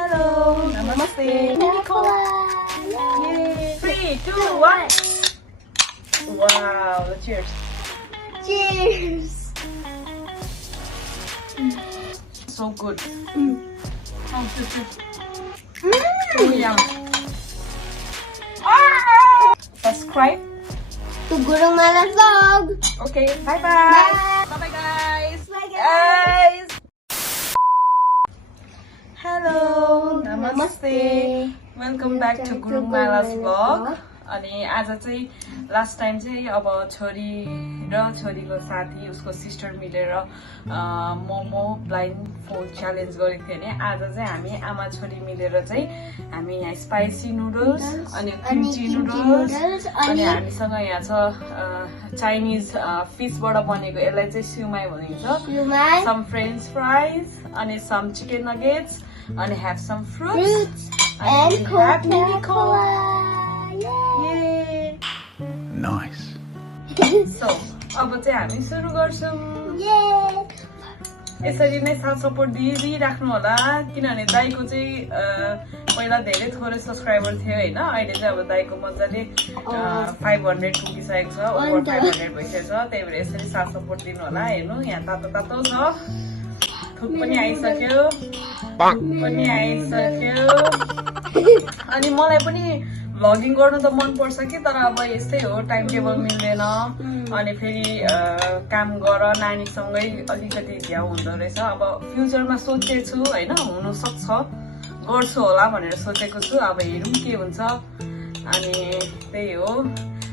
Hello, namaste. Yay! 3, 2, 1. Wow, cheers. Cheers. So good. Oh, so yum. Subscribe. To Gurung Malas Vlog. Okay, bye-bye. Bye-bye, guys. Bye, Guys. Hello, namaste. Welcome back to Gurung Malas Vlog. अनि आज चाहिँ last time चाहिँ अब छोरी र छोरीको साथी उसको सिस्टर मिलेर मोमो ब्लाइन्ड फोल्ड च्यालेन्ज गरेको थियो नि आज चाहिँ हामी आमा छोरी मिलेर चाहिँ हामी यहाँ स्पाइसी नुडल्स अनि क्रिम्ची नुडल्स अनि हामीसँग यहाँ छ चाइनिज फिसबाट बनेको यसलाई चाहिँ सिउमाई भनिन्छ सम फ्रेन्च फ्राइज अनि सम चिकन नगेट्स अनि have some fruits and Coca-Cola. Yay! Nice. So, अब चाहिँ हामी सुरु गर्छौं। यसरी नै साथ सपोर्ट दिइराख्नु होला किनभने दाइको चाहिँ पहिला धेरै थोरै सब्स्क्राइबर थियो हैन अहिले चाहिँ अब दाइको मजाले 500 पुगिसकेको छ ओभर 500 भइसकेको छ त्यही भएर यसरी साथ सपोर्ट दिनु होला हेर्नु यहाँ तातो तातो छ थुक पनि आइसक्यो अनि मलाई पनि भ्लगिङ गर्नु त मन पर्छ कि तर अब यस्तै हो टाइम टेबल मिल्दैन अनि फेरि काम गर नानीसँगै अलिकति भ्याउ हुँदो रहेछ अब फ्युचरमा सोचेछु हैन हुन सक्छ गर्छु होला भनेर सोचेको छु अब हेरौँ के हुन्छ अनि त्यही हो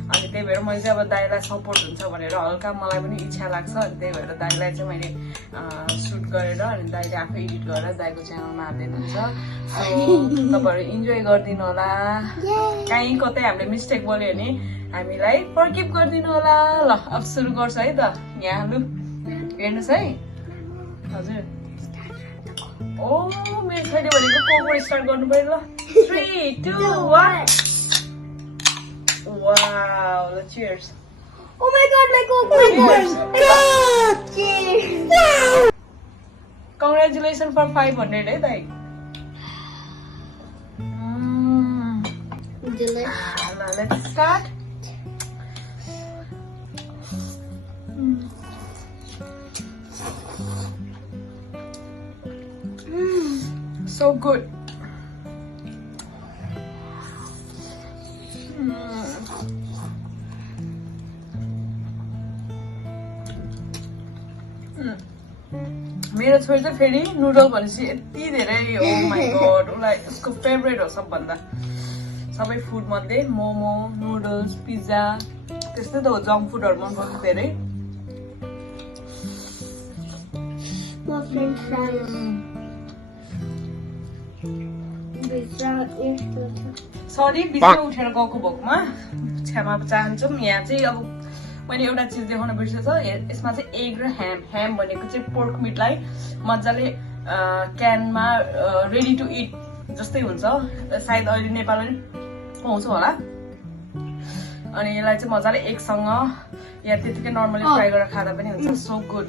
अनि त्यही भएर मैले चाहिँ अब दाइलाई सपोर्ट हुन्छ भनेर हल्का मलाई पनि इच्छा लाग्छ अनि त्यही भएर दाइलाई चाहिँ मैले सुट गरेर अनि दाइले आफै एडिट गरेर दाइको च्यानलमा हालिदिनुहुन्छ सो तपाईहरु इन्जोय गरिदिनु होला कहीँ कतै हामीले मिस्टेक बोल्यो भने हामीलाई फर्गिभ गरिदिनु होला ल अब सुरु गर्छ है त यहाँ लु हेर्नुस् है हजुर ओ मेरो छोरीले भनेको कोबाट स्टार्ट गर्नु पर्यो ल 3 2 1 Wow, cheers. Oh my god, my Coke! Oh my god! Cheers! Wow! Congratulations for 500, eh, Dai? Delicious. Now let's start. So good. मेरो छोरी चाहिँ फेरि नुडल भनेपछि यति धेरै हो माइ गॉड उलाई उसको फेभरेट हो सबभन्दा सबै फुड मध्ये मोमो नुडल्स पिज्जा त्यस्तै त हो जङ्क फुडहरु मन पर्छ धेरै सरी बिचमा उठेर गएको भएकोमा क्षमा चाहन्छौँ यहाँ चाहिँ अब मैले एउटा चीज देखाउन बिर्सेछ यसमा चाहिँ एग र ह्याम भनेको चाहिँ पोर्क मिटलाई मजाले क्यानमा रेडी टु इट जस्तै हुन्छ सायद अहिले नेपालमा पनि पाउँछ होला अनि यसलाई चाहिँ मजाले एगसँग या त्यतिकै नर्मली फ्राई गरेर खाँदा पनि हुन्छ so good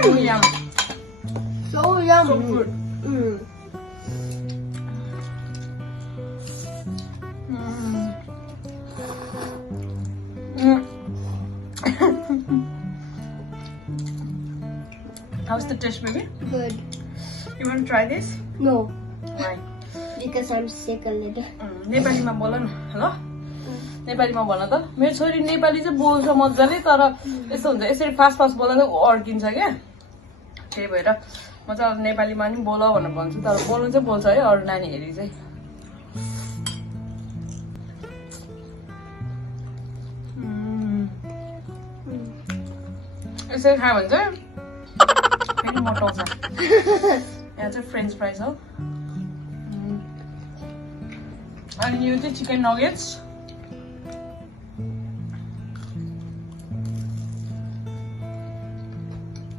So yum. So good. How's the taste, baby? Good. You want to try this? No. Why? Because I'm sick a little. नेपालीमा बोल न ल नेपालीमा भन त मेरो छोरी नेपाली चाहिँ बोल्छ मजाले तर यस्तो हुन्छ यसरी फास्ट बोल्दा चाहिँ अड्किन्छ क्या त्यही भएर म चाहिँ नेपालीमा नि बोल भनेर भन्छु तर बोल्नु चाहिँ बोल्छ है अरू नानी हेरी चाहिँ यसरी खायो भने चाहिँ फेरि मोटाउँछ यहाँ चाहिँ फ्रेन्च फ्राइज हो अनि यो चाहिँ चिकन नगेट्स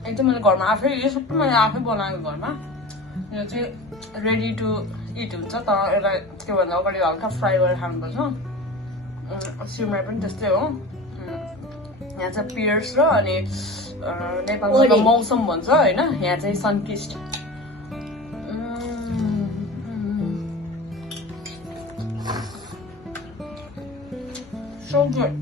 एकदम मैले घरमा आफै यो सबै मैले आफै बनाएको घरमा यो चाहिँ रेडी टु इट हुन्छ तर यसलाई त्योभन्दा अगाडि हल्का फ्राई गरेर खानुपर्छ सिउमाई पनि त्यस्तै हो यहाँ चाहिँ पियर्स र अनि नेपालमा त मौसम भन्छ होइन, यहाँ चाहिँ सनकिस्ट। So good.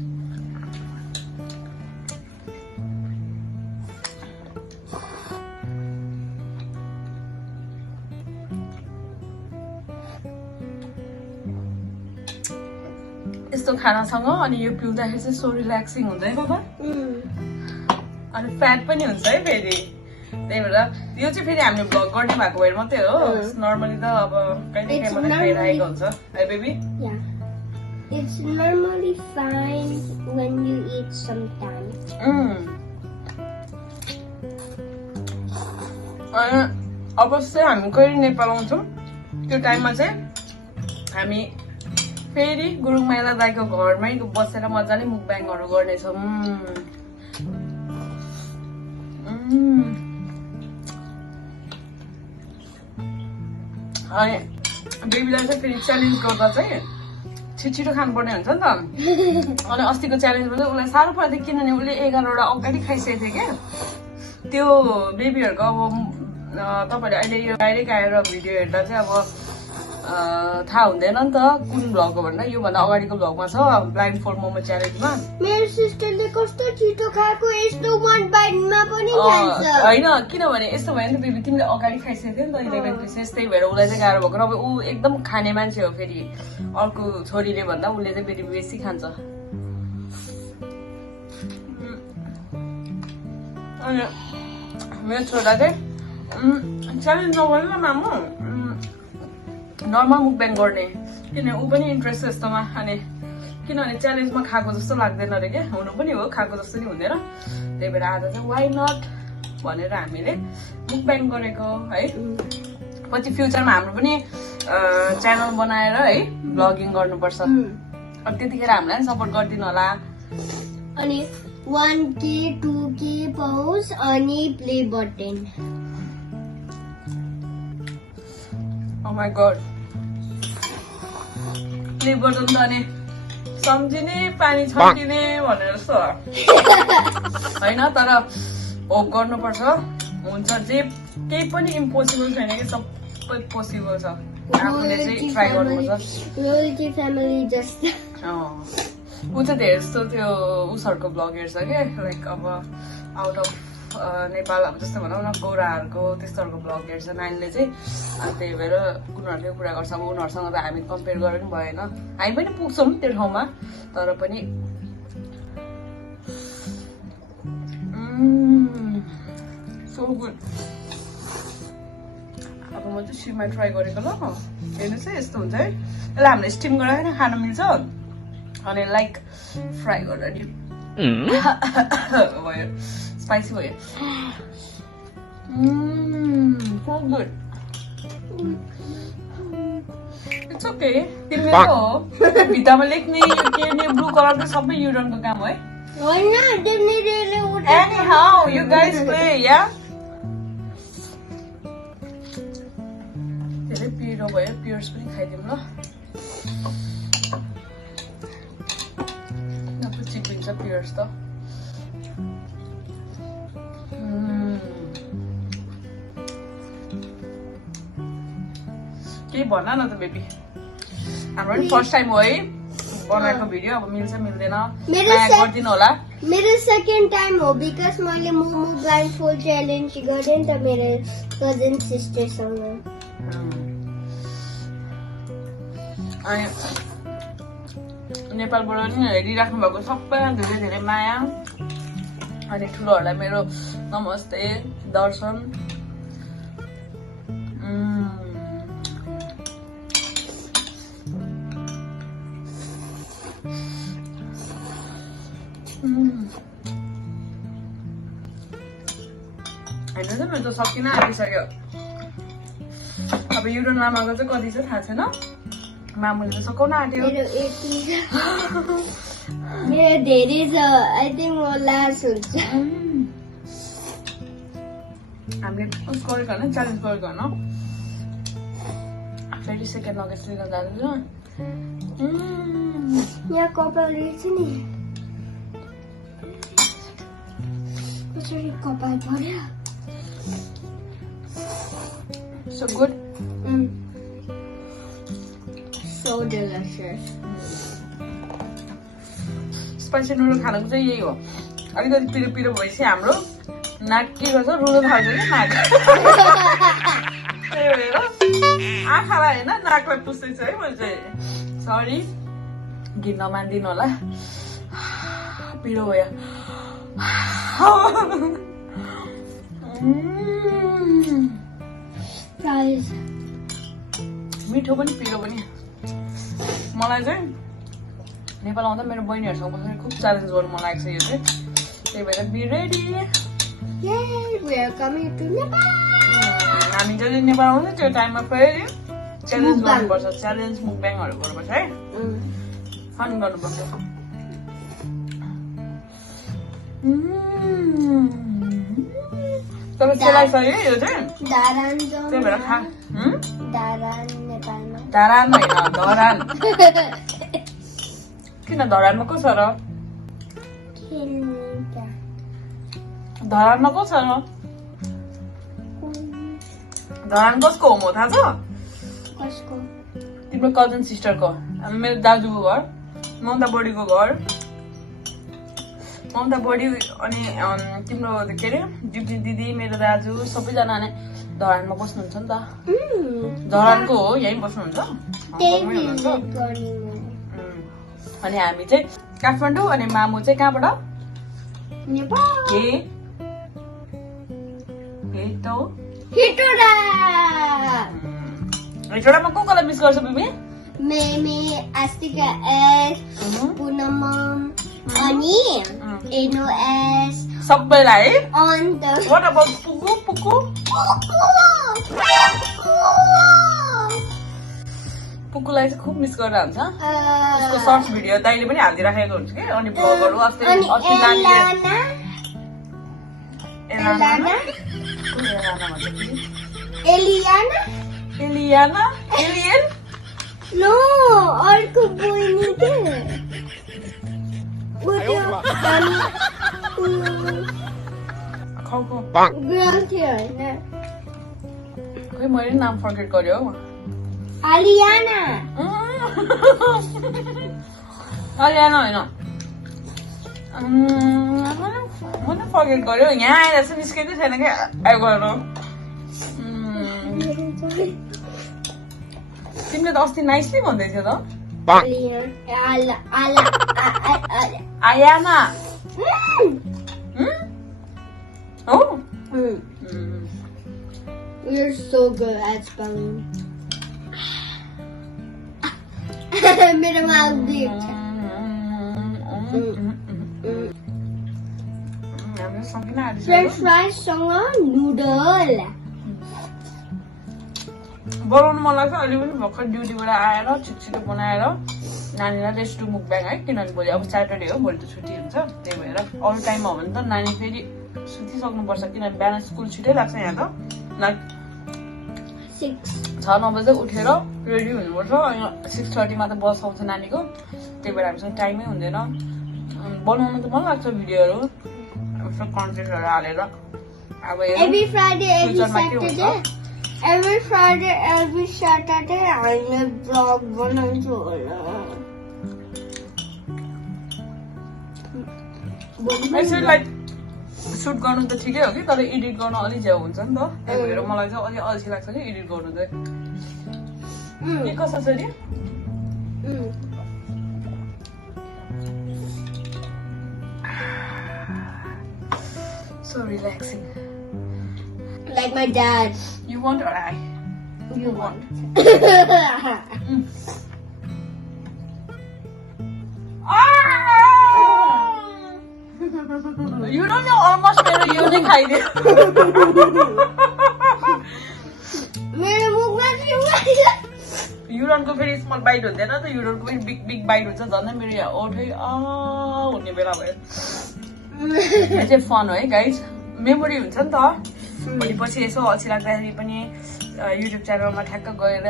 यस्तो खानासँग अनि यो पिउँदाखेरि चाहिँ सो रिल्याक्सिङ हुन्छ है बाबा। अनि फ्याट पनि हुन्छ है फेरि, त्यही भएर यो चाहिँ फेरि हामीले भ्लग गर्ने भएको भएर मात्रै हो। नर्मली त अब कहिले काहीँ मात्रै खाइरहेको हुन्छ है baby. It's normally fine when you eat sometimes. अब चाहिँ हामी कहिले नेपाल आउँछौँ त्यो टाइममा चाहिँ हामी फेरि गुरुङ माइला दाइको घरमै बसेर मजाले मुकब्याङहरू गर्नेछौँ। अनि बेबीलाई चाहिँ फेरि च्यालेन्ज गर्दा चाहिँ छिटो खानुपर्ने हुन्छ नि त। अनि अस्तिको च्यालेन्जमा चाहिँ उसलाई साह्रो पर्थ्यो किनभने उसले 11वटा अगाडि खाइसकेको थियो क्या। त्यो बेबीहरूको अब तपाईँहरूले अहिले यो डाइरेक्ट आएर भिडियो हेर्दा चाहिँ अब थाहा हुँदैन नि त कुन भ्लग हो भनेर। योभन्दा अगाडिको भ्लगमा छ ब्लाइन्ड फोल्ड मोमो च्यालेन्जमा। मेरो सिस्टरले कस्तो छिटो खाएको, यस्तो 1 बाइटमा पनि खान्छ। होइन किनभने यस्तो भयो नि त बेबी, तिमीले अगाडि खाइसकेको थियो नि त 11 पिसेस, त्यही भएर उसलाई चाहिँ गाह्रो भएको। अब ऊ एकदम खाने मान्छे हो, फेरि अर्को छोरीले भन्दा उसले चाहिँ फेरि बेसी खान्छ। अनि मेरो छोरा चाहिँ च्यालेन्ज नगर्नु न मामु, नर्मल मुकब्याङ गर्ने, किनभने ऊ पनि इन्ट्रेस्ट छ यस्तोमा। अनि किनभने च्यालेन्जमा खाएको जस्तो लाग्दैन अरे क्या, हुनु पनि हो खाएको जस्तो नि हुँदैन। त्यही भएर आज चाहिँ वाइ नट भनेर हामीले मुकब्याङ गरेको है। पछि फ्युचरमा हाम्रो पनि च्यानल बनाएर है भ्लगिङ गर्नुपर्छ। अब त्यतिखेर हामीलाई सपोर्ट गरिदिनु होला। अनि 1K 2K पाउस अनि play button. Oh my god, play button त अनि सम्झिने पानी छर्किने भनेर जस्तो होइन, तर होप गर्नुपर्छ हुन्छ। जे केही पनि इम्पोसिबल छैन कि, सबै पोसिबल छ। आफूले चाहिँ ट्राई गर्नुपर्छ। ऊ चाहिँ धेरै जस्तो त्यो उसहरूको भ्लग हेर्छ क्या, लाइक अब आउट अफ नेपाल, अब जस्तो भनौँ न गोराहरूको त्यस्तोहरूको भ्लग हेर्छ नानीले चाहिँ। अनि त्यही भएर उनीहरूले कुरा गर्छ। अब उनीहरूसँग त हामी कम्पेयर गरेर पनि भएन, हामी पनि पुग्छौँ त्यो ठाउँमा, तर पनि सो गुड। अब म चाहिँ सिममा ट्राई गरेको ल, हेर्नुहोस् है यस्तो हुन्छ है। यसलाई हामीले स्टिम गरेर खान मिल्छ, अनि लाइक फ्राई गरेर नि भयो, स्पाइसी भयो। So good. It's okay. तिमीले हो भित्तामा लेख्ने के नि ब्लू कलर त सबै युडनको काम है। Anyhow, you guys play, yeah? धेरै पिरो भयो, पियर्स पनि खाइदिउँ ल। चिपिन्छ पियर्स त। केही भन न त बेबी, हाम्रो पनि फर्स्ट टाइम हो है बनाएको भिडियो। अब मिल्छ मिल्दैन गरिदिनु होला। मेरो सेकेन्ड टाइम हो, बिकज मैले मोमो ब्लाइन्ड फोल्ड च्यालेन्ज गरेँ नि त मेरो कजन सिस्टरसँग। अनि नेपालबाट पनि हेरिराख्नु भएको सबैलाई धेरै धेरै माया। अनि ठुलोहरूलाई मेरो नमस्ते दर्शन। होइन त मेरो त सकिन आइसक्यो। अब युडन मामाको चाहिँ कति छ थाहा छैन, मामुले त सकाउन आँट्यो। मेरो धेरै छ, आई थिङ्क म लास्ट हुन्छ। हामीले उस गरेको होइन, च्यालेन्ज गरेको होइन, फेरि सेकेन्ड लगेज लिन जाँदैछ। यहाँ कपाल रहेछ नि। कसरी कपाल पर्यो So good. So delicious. Spicy noodle खानको चाहिँ यही हो अलिकति पिरो पिरो भएपछि हाम्रो नाक के गर्छ रुनु थाल्छ कि नाक त्यही भएर आँखालाई होइन नाकलाई पुस्दैछु है मैले चाहिँ सरी घिन नमान्दिनु होला पिरो भयो Guys. मिठो पनि पिरो पनि मलाई चाहिँ नेपाल आउँदा मेरो बहिनीहरूसँग बसेर खुब च्यालेन्ज गर्नु मन लागेको छ यो चाहिँ त्यही भएर be ready Yay, we are coming to Nepal. हामी जहिले नेपाल आउँछ त्यो टाइममा फेरि च्यालेन्ज गर्नुपर्छ च्यालेन्ज मुकब्याङहरू गर्नुपर्छ है फन गर्नुपर्छ तर सेलाइसक्यो यो चाहिँ Daran त्यही भएर खा Daran नेपालमा धरान होइन धरान किन धरानमा को छ र खेल्नुका धरानमा को छ र धरान कसको होम हो थाहा छ कसको तिम्रो कजन सिस्टरको मेरो दाजुको घर ममता बडीको घर ममता बडी अनि तिम्रो के अरे दिप्ती दिदी मेरो दाजु सबैजना नै धरानमा बस्नुहुन्छ नि त धरानको हो यहीँ बस्नुहुन्छ अनि हामी चाहिँ काठमाडौँ अनि मामु चाहिँ कहाँबाट हेटौडामा को कोलाई मिस गर्छ बिबी मेमे आस्तिका एस पुनम अनि एनो एस सबैलाई अन्त What about पुकु पुकु पुकुलाई चाहिँ खुब मिस गरेर हुन्छ उसको सर्ट्स भिडियो दाइले पनि हालिदिराखेको हुन्छ कि अनि ब्लगहरू अस्ति एलियाना एलियाना एलियन नो अर्को बहिनी के खाउको गर्ल थियो होइन खै मैले नाम फर्गेट गर्यो आलियाना आलियाना होइन मैले फर्गेट गर्यो यहाँ आएर चाहिँ निस्केकै छैन क्या आयो गएर तिमीले त अस्ति नाइसली भन्दै थियो त आयाना हो You're so good at spelling. मेरो mouth bleed. French fries सँग noodle. बनाउनु मन लाग्छ अहिले पनि भर्खर ड्युटीबाट आएर छिटो बनाएर नानीलाई रेस्ट टु मुकब्याङ है किनभने भोलि अब स्याटरडे हो भोलि त छुट्टी हुन्छ त्यही भएर अरू टाइममा हो भने त नानी फेरि सुतिसक्नुपर्छ किनभने बिहान स्कुल छिटै लाग्छ यहाँ त लाइक 6-9 बजे उठेर रेडी हुनुपर्छ अनि 6:30 मा त बस आउँछ नानीको त्यही भएर हामीसँग टाइमै हुँदैन बनाउनु त मन लाग्छ भिडियोहरू कन्टेन्टहरू हालेर अब every Friday every Saturday हामी vlog बनाउँछु होला यसरी लाइक सुट गर्नु त ठिकै हो कि तर एडिट गर्न अलि ज्याउ हुन्छ नि त त्यही भएर मलाई चाहिँ अलि अल्छी लाग्छ कि एडिट गर्नु चाहिँ के कसो छ नि So relaxing. like my dad. You want or I? You want. You don't know almost मेरो यो नै खाइदियो मेरो मुखमा युरोनको फेरि स्मल बाइट हुँदैन त युरोनको पनि बिग बिग बाइट हुन्छ झन् मेरो यहाँ ओठै हुने बेला भयो यो चाहिँ फन हो है गाइज मेमोरी हुन्छ नि त भोलिपछि यसो अल्छी लाग्दाखेरि पनि युट्युब च्यानलमा ठ्याक्क गएर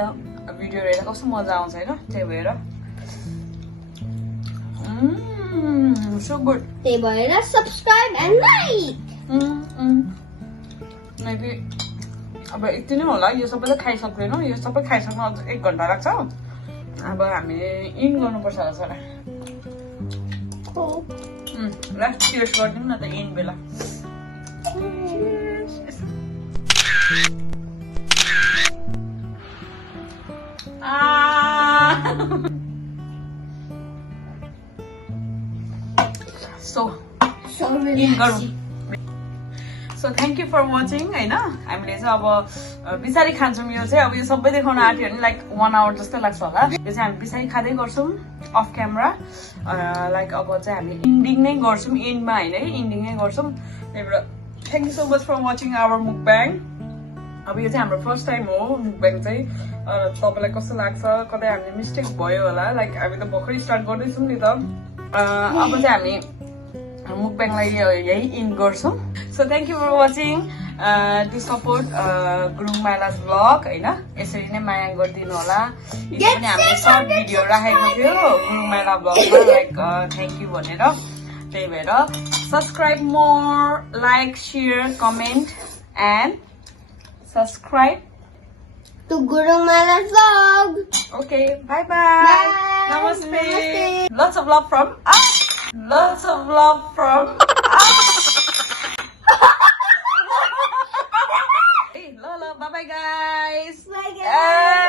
भिडियो हेरेर कस्तो मजा आउँछ होइन त्यही भएर सो गुड त्यही भएर सब्सक्राइब एन्ड लाइक मेबी अब यति नै होला यो सबै त खाइसक्दैनौँ यो सबै खाइसक्नु अझ 1 घन्टा लाग्छ अब हामीले इन गर्नुपर्छ होला छोरा ल टेस्ट गरिदिउँ न त इन बेला So relaxing. So thank you for watching हैन हामीले चाहिँ अब बिसारी खान्छौँ यो चाहिँ अब यो सबै देखाउन आँट्यो भने लाइक 1 आवर जस्तो लाग्छ होला यो चाहिँ हामी बिसारी खाँदै गर्छौँ अफ क्यामेरा लाइक अब चाहिँ हामी इन्डिङ नै गर्छौँ इन्डमा हैन है इन्डिङ नै गर्छौँ त्यही भएर thank you so much for watching our mukbang अब यो चाहिँ हाम्रो फर्स्ट टाइम हो मुकब्याङ चाहिँ तपाईँलाई कस्तो लाग्छ कतै हामीले मिस्टेक भयो होला लाइक हामी त भर्खरै स्टार्ट गर्दैछौँ नि त अब चाहिँ हामी मुकब्याङलाई यही इन्ड गर्छौँ so thank you for watching to support Gurung माइलाज भ्लग हैन यसरी नै माया गरिदिनु होला यो पनि हामीले सर्ट भिडियो राखेको थियो गुरुङ माइला भ्लगमा लाइक थ्याङ्क यू भनेर त्यही भएर subscribe more like share comment and subscribe To Gurung Mala vlog. Okay, bye bye. Bye. Namaste. Namaste. Lots of love from us. Lots of love from us. Hey, Lola, bye bye guys. Bye guys.